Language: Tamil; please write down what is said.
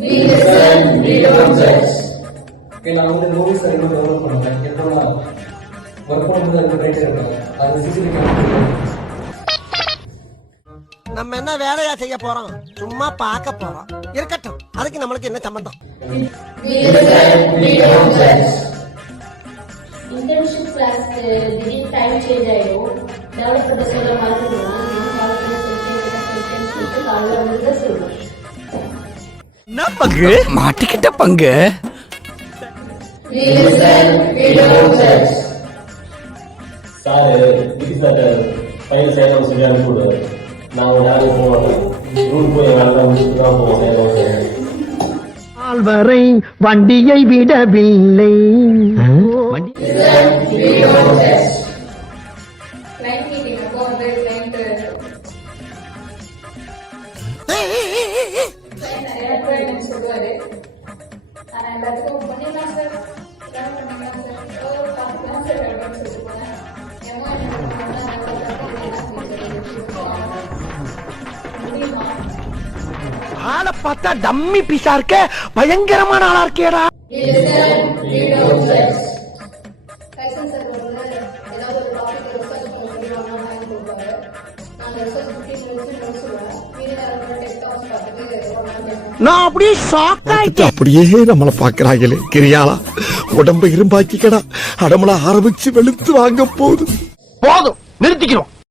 We listen, we don't judge. நான் வந்து மூவிஸ் ரெண்டு டெவலப் பண்ணுவேன். எப்போனா ஒர்க் பண்ணும்போது அதுக்கு பிரேக் எடுப்பேன். அது சிசிடிவி கேமரா. நம்ம என்ன வேலையா செய்ய போறோம்? சும்மா பார்க்க போறோம். இருக்கட்டும். அதுக்கு நம்மளுக்கு என்ன சம்பந்தம்? We listen, we don't judge. Internship class திடீர் டைம் சேஞ்ச் ஆயிடும். டெவலப் பண்ண சொல்ல மறந்துடுவோம். காலையில் வந்து சொல்லுவோம். என்ன பங்கு மாட்டிக்கிட்ட பங்கு. We listen, we don't judge. Sir sir file Salem சொல்லி அனுப்பிவிடுவார். நான் ஒரு நாள் போவேன். ரூம் போய் வேலை முடிச்சுட்டு தான் போவோம். சேலம் வரை வண்டியை விடவில்லை. கிளைண்ட் மீட்டிங் அப்போ வந்து கிளைண்ட் நிறைய சொல்லுவாரு. ஆனா எல்லாத்துக்கும் பண்ணிடலாம் சார், பண்ணிடலாம் சார், பார்த்துக்கலாம் சார் அப்படின்னு சொல்லிட்டு போனேன். முடியுமா? ஆளை பார்த்தா டம்மி பீஸா இருக்க, பயங்கரமான ஆளா இருக்கேடா. கைசன் சார் வந்து ஏதாவது ஒரு டாபிக் ரிசர்ச் பண்ண முடியுமா கொடுப்பாரு. நான் ரிசர்ச் 15 minutes முடிச்சுடுவேன். மீதி நேரம் டெஸ்ட் ஹவுஸ் பார்த்துட்டு நான் அப்படியே ஷாக் ஆயிட்டேன். அப்படியே நம்மள பாக்குறாங்களே கிரியாளா, உடம்ப இரும்பாக்கிக்கடா, அடமள ஆரம்பிச்சு வெளுத்து வாங்க போதும். போதும், நிறுத்திக்கிறோம்.